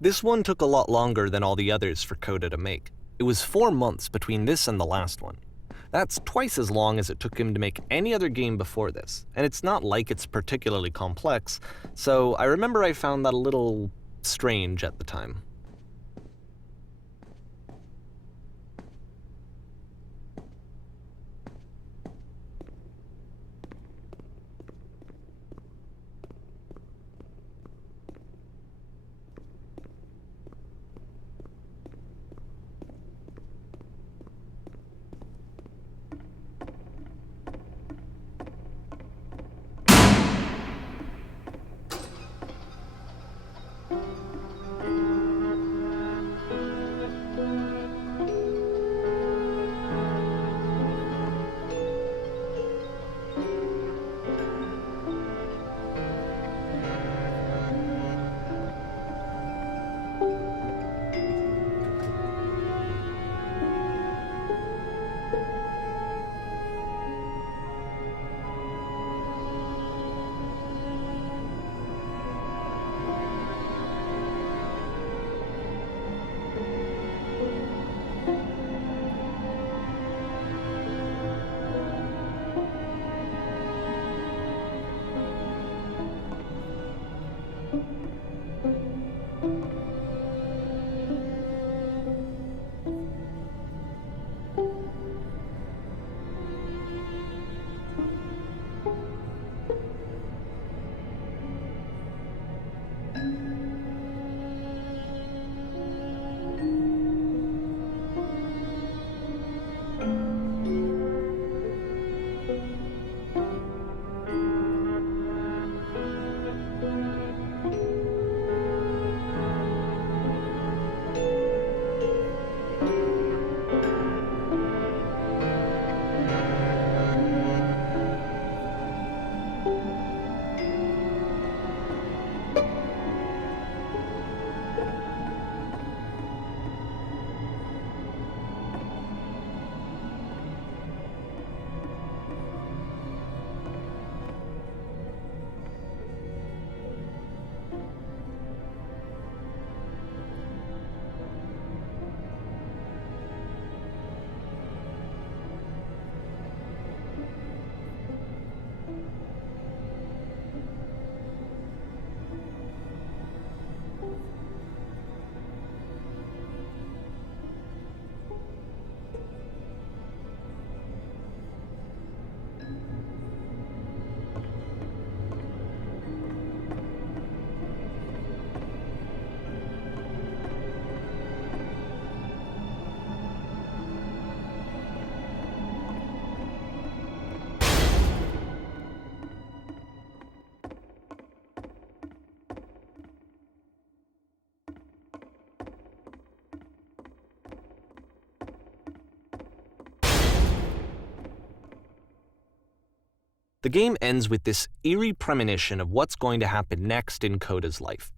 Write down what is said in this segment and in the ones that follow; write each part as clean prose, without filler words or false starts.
This one took a lot longer than all the others for Coda to make. It was 4 months between this and the last one. That's twice as long as it took him to make any other game before this, and it's not like it's particularly complex, so I remember I found that a little strange at the time. The game ends with this eerie premonition of what's going to happen next in Coda's life.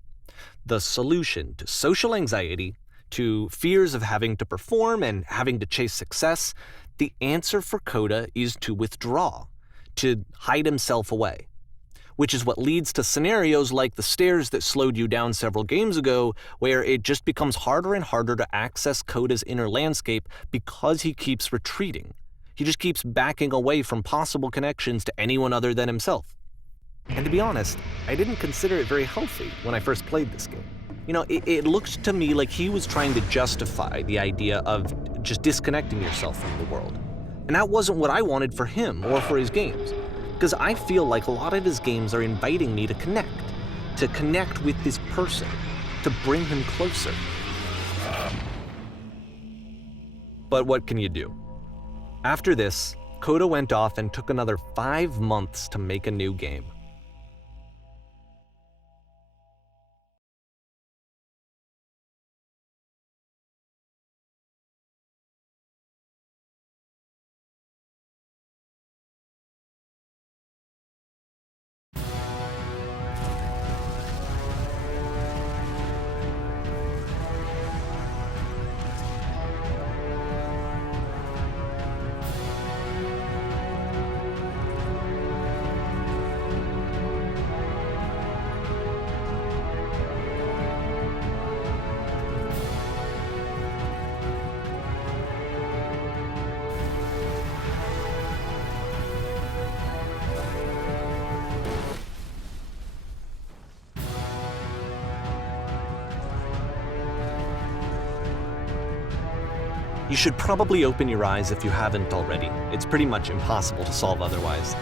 The solution to social anxiety, to fears of having to perform and having to chase success, the answer for Coda is to withdraw, to hide himself away. Which is what leads to scenarios like the stairs that slowed you down several games ago, where it just becomes harder and harder to access Coda's inner landscape because he keeps retreating. He just keeps backing away from possible connections to anyone other than himself. And to be honest, I didn't consider it very healthy when I first played this game. It looked to me like he was trying to justify the idea of just disconnecting yourself from the world. And that wasn't what I wanted for him or for his games. Because I feel like a lot of his games are inviting me to connect with this person, to bring him closer. But what can you do? After this, Coda went off and took another 5 months to make a new game. You should probably open your eyes if you haven't already. It's pretty much impossible to solve otherwise.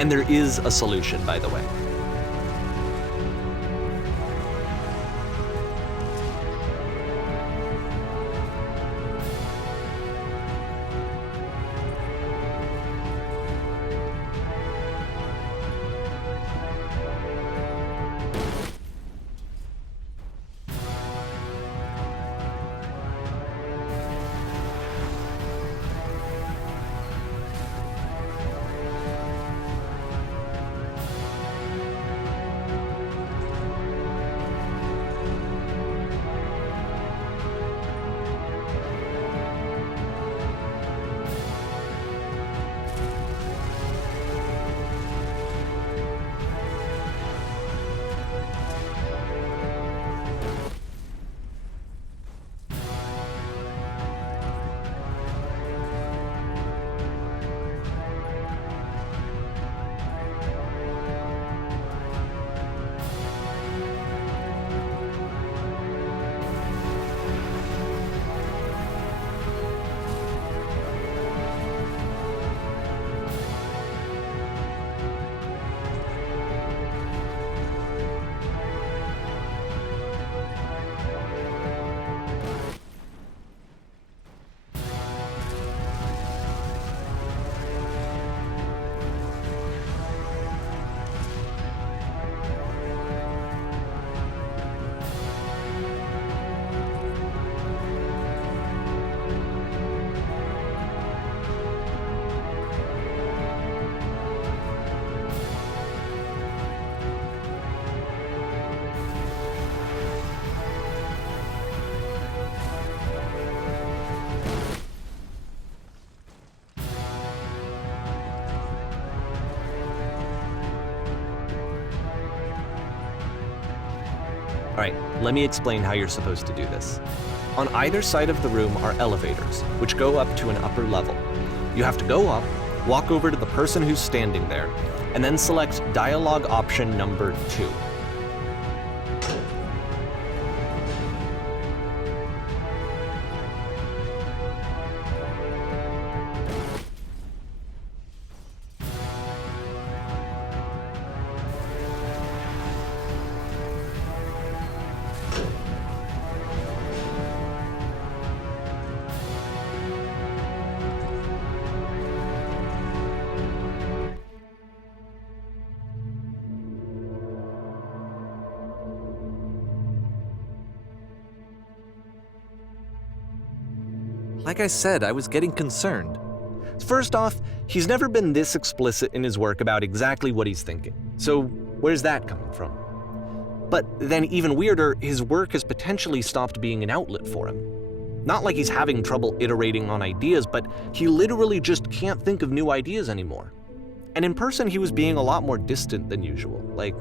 And there is a solution, by the way. Alright, let me explain how you're supposed to do this. On either side of the room are elevators, which go up to an upper level. You have to go up, walk over to the person who's standing there, and then select dialogue option number 2. Like I said, I was getting concerned. First off, he's never been this explicit in his work about exactly what he's thinking. So where's that coming from? But then even weirder, his work has potentially stopped being an outlet for him. Not like he's having trouble iterating on ideas, but he literally just can't think of new ideas anymore. And in person, he was being a lot more distant than usual. Like,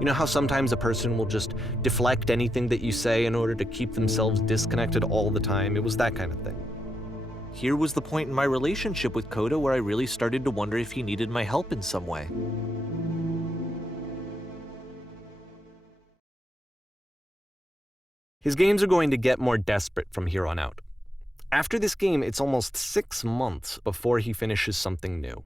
you know how sometimes a person will just deflect anything that you say in order to keep themselves disconnected all the time? It was that kind of thing. Here was the point in my relationship with Coda where I really started to wonder if he needed my help in some way. His games are going to get more desperate from here on out. After this game, it's almost 6 months before he finishes something new.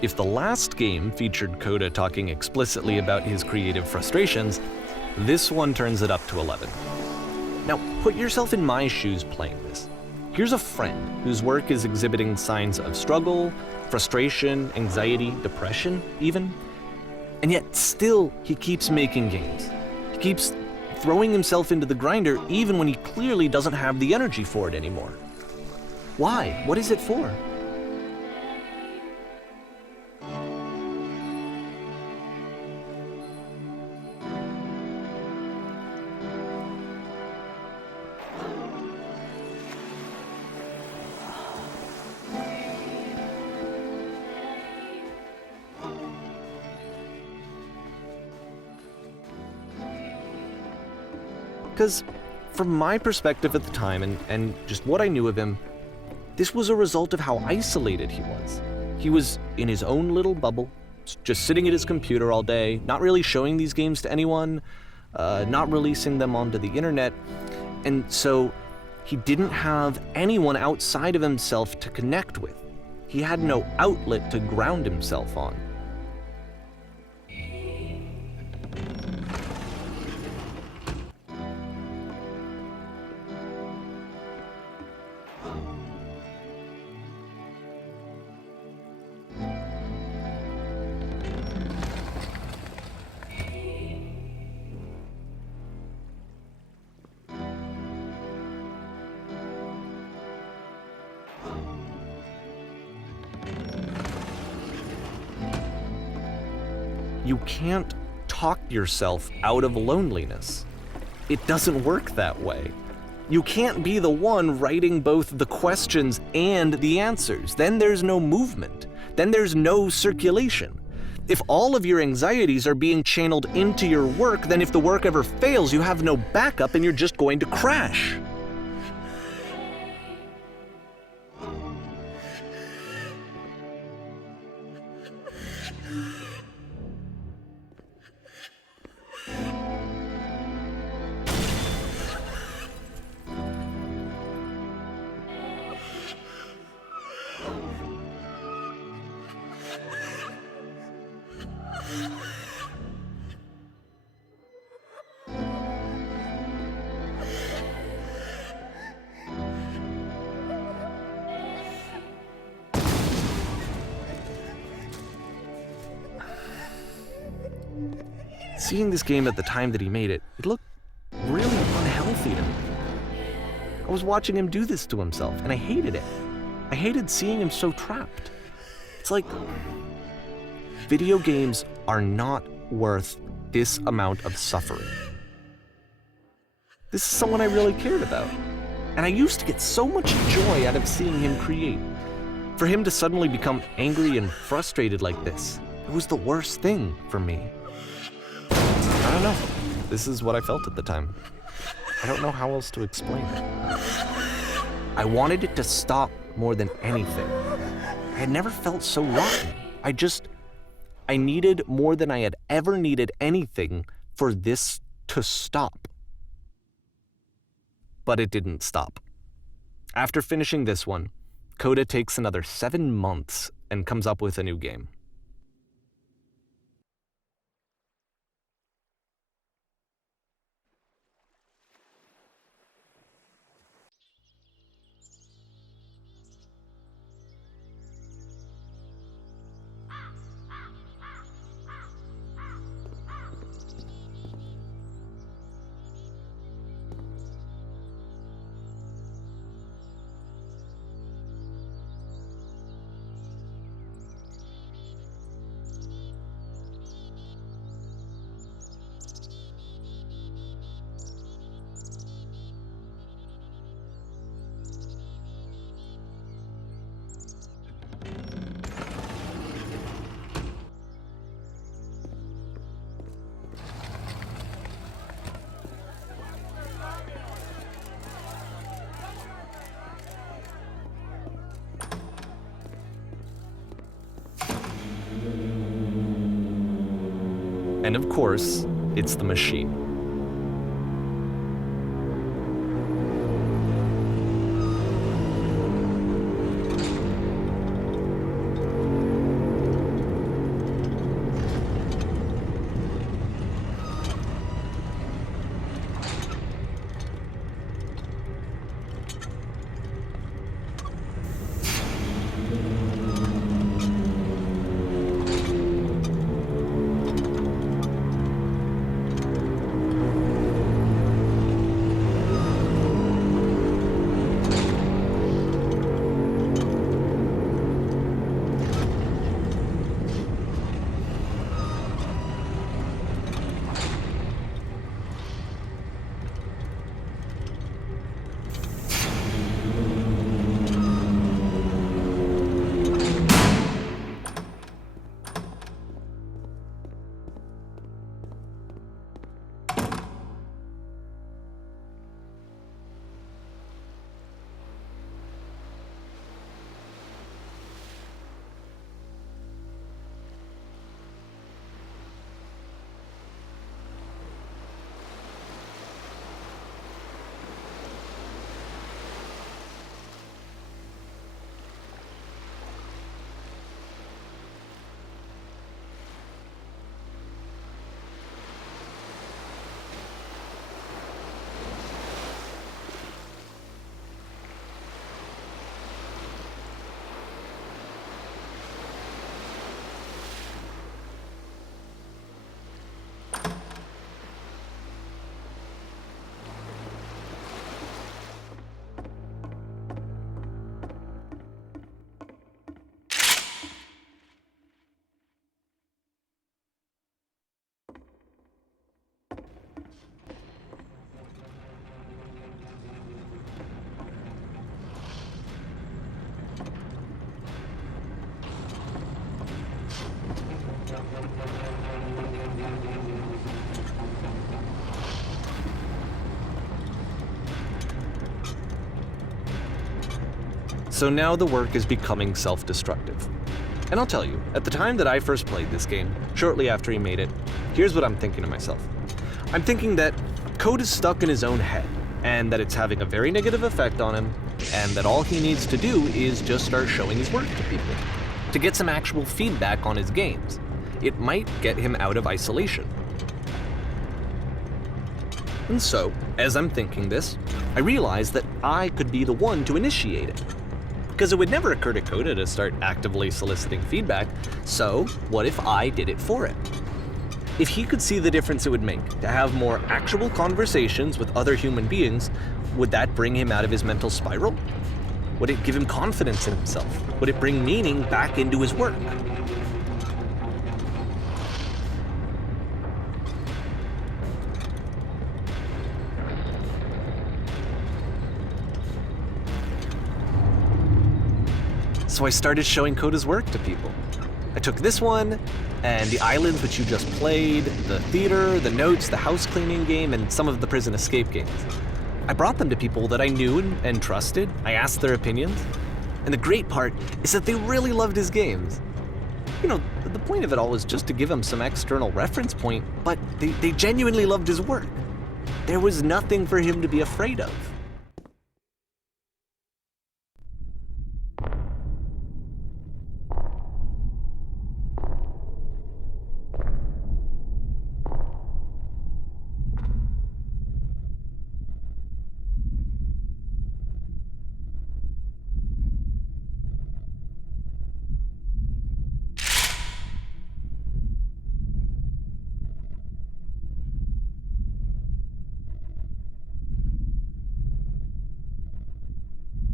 If the last game featured Coda talking explicitly about his creative frustrations, this one turns it up to 11. Now, put yourself in my shoes playing this. Here's a friend whose work is exhibiting signs of struggle, frustration, anxiety, depression, even. And yet still, he keeps making games. He keeps throwing himself into the grinder even when he clearly doesn't have the energy for it anymore. Why? What is it for? Because from my perspective at the time and just what I knew of him, this was a result of how isolated he was. He was in his own little bubble, just sitting at his computer all day, not really showing these games to anyone, not releasing them onto the internet. And so he didn't have anyone outside of himself to connect with. He had no outlet to ground himself on. You can't talk yourself out of loneliness. It doesn't work that way. You can't be the one writing both the questions and the answers. Then there's no movement. Then there's no circulation. If all of your anxieties are being channeled into your work, then if the work ever fails, you have no backup and you're just going to crash. Seeing this game at the time that he made it, it looked really unhealthy to me. I was watching him do this to himself, and I hated it. I hated seeing him so trapped. It's like, video games are not worth this amount of suffering. This is someone I really cared about, and I used to get so much joy out of seeing him create. For him to suddenly become angry and frustrated like this, it was the worst thing for me. I don't know. This is what I felt at the time. I don't know how else to explain it. I wanted it to stop more than anything. I had never felt so rotten. I needed more than I had ever needed anything for this to stop. But it didn't stop. After finishing this one, Coda takes another 7 months and comes up with a new game. And of course, it's the machine. So now the work is becoming self-destructive. And I'll tell you, at the time that I first played this game, shortly after he made it, here's what I'm thinking to myself. I'm thinking that code is stuck in his own head, and that it's having a very negative effect on him, and that all he needs to do is just start showing his work to people, to get some actual feedback on his games. It might get him out of isolation. And so, as I'm thinking this, I realize that I could be the one to initiate it. Because it would never occur to Coda to start actively soliciting feedback, so what if I did it for it? If he could see the difference it would make to have more actual conversations with other human beings, would that bring him out of his mental spiral? Would it give him confidence in himself? Would it bring meaning back into his work? So I started showing Coda's work to people. I took this one, and the islands which you just played, the theater, the notes, the house cleaning game, and some of the prison escape games. I brought them to people that I knew and trusted. I asked their opinions. And the great part is that they really loved his games. You know, the point of it all was just to give him some external reference point, but they genuinely loved his work. There was nothing for him to be afraid of.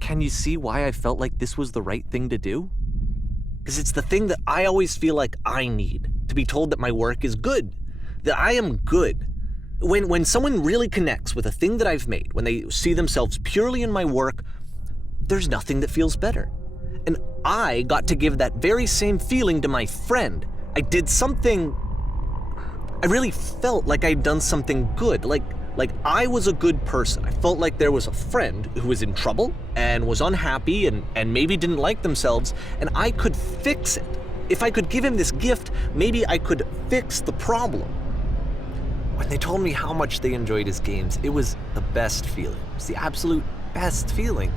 Can you see why I felt like this was the right thing to do? Because it's the thing that I always feel like I need, to be told that my work is good, that I am good. When someone really connects with a thing that I've made, when they see themselves purely in my work, there's nothing that feels better. And I got to give that very same feeling to my friend. I did something, I really felt like I'd done something good, like I was a good person. I felt like there was a friend who was in trouble and was unhappy and maybe didn't like themselves, and I could fix it. If I could give him this gift, maybe I could fix the problem. When they told me how much they enjoyed his games, it was the best feeling. It was the absolute best feeling.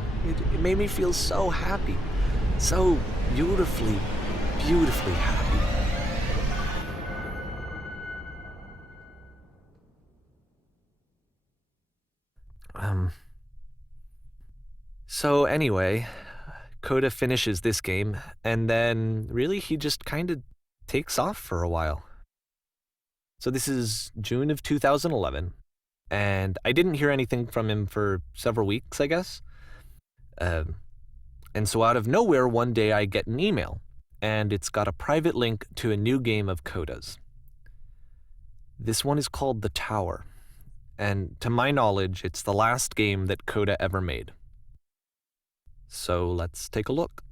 It made me feel so happy, so beautifully, beautifully happy. So anyway, Coda finishes this game, and then really he just kind of takes off for a while. So this is June of 2011, and I didn't hear anything from him for several weeks, I guess. And so out of nowhere, one day I get an email, and it's got a private link to a new game of Coda's. This one is called The Tower, and to my knowledge, it's the last game that Coda ever made. So let's take a look.